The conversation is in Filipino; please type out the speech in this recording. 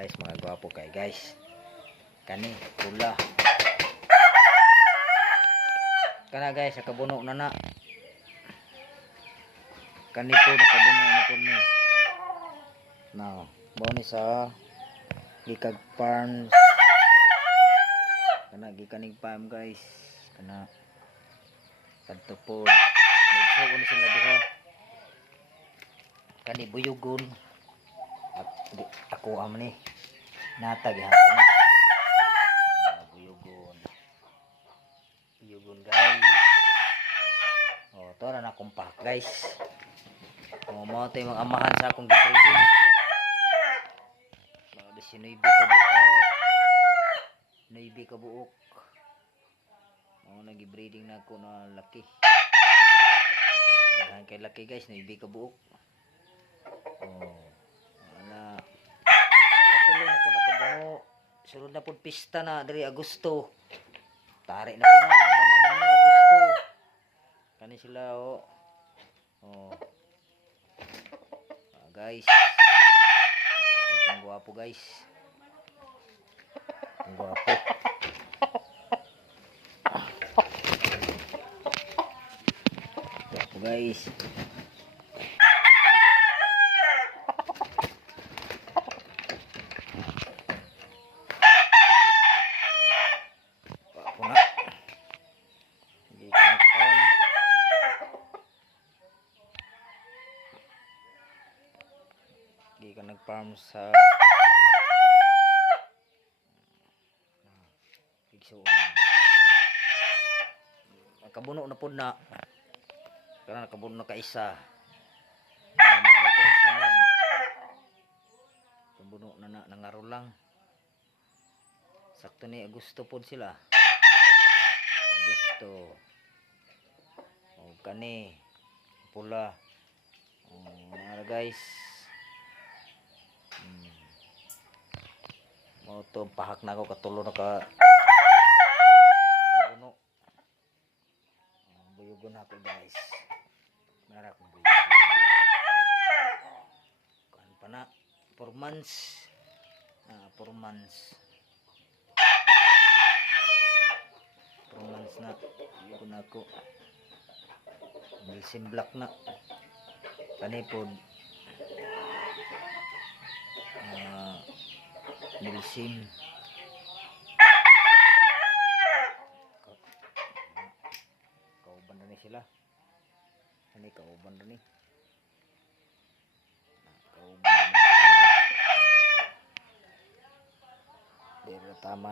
Guys, mga gwapo kay guys. Kani pula. Kana guys, nakabuno na na. Kani po nakabuno na po ni. Now, bao ni sa Gikag Farms. Kana gikanig farm guys. Kana kadto po. Nagsuo ni sila diha. Kani buyugon. At ako amni. Natag hapon na. Buyugon. Buyugon guys. Oh, to na nakumpak guys. Oh, mo tay mga amahan sa akong gibreeding. Mga 19 ka buok. 9 ka buok. Oh, nagibreeding na ako na laki. Daghan kay laki guys, 9 ka buok. Oh. Wala. Patuloy na po nakabuno. Sunod na po pista na diri Agosto. Tari na po na. Abangan na niyo Agosto. Kani sila oh. Oh. Guys. Ang guwapo guys. Ang guwapo. Guwapo guys. Guwapo na. Hindi ka nagpon. Hindi ka nag-farm sa Bigsuon. Nakabuno na po na. Kaya nakabuno na kaisa. Nakabuno na nangaro lang. Sakto ni Agosto po sila. Agosto. O kani. Pula. Mga guys. Mo to pahak na ako katulo na ka buno. Buyugon ako guys. Merak mo buyugon. Kan pa na 4 months. 4 months. 4 months na. Buyugon ako. Milsim black na. Kanipod. Milsim. Kauban na ni sila. Ano kauban na ni? Kauban na ni sila. Di tama.